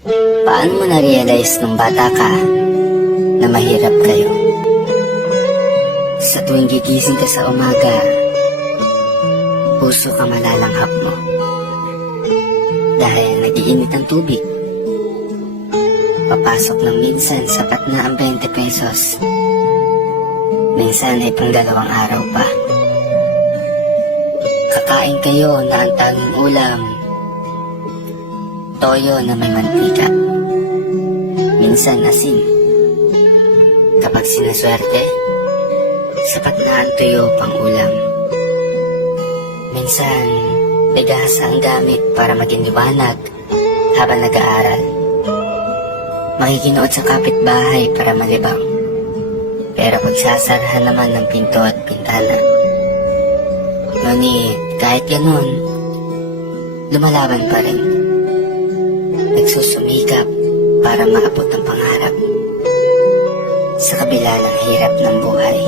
Paano mo na-realize nung bata ka na mahirap kayo? Sa tuwing gigising ka sa umaga, puso ka malalanghap mo. Dahil nag-iinit ang tubig. Papasok ng minsan, sapat na ang 20 pesos. Minsan ay pang 2 araw pa. Kakain kayo na ang tanging ulam, toyo na may mantika. Minsan asin. Kapag sinaswerte, sapat na ang tuyo pang ulam. Minsan, bigasa ang gamit para maging liwanag habang nag-aaral. Makikinood sa kapitbahay para malibang. Pero pagsasarahan naman ng pinto at pintana. Ngunit kahit ganun, lumalaban pa rin. Nagsusumikap para maabot ang pangarap sa kabila ng hirap ng buhay.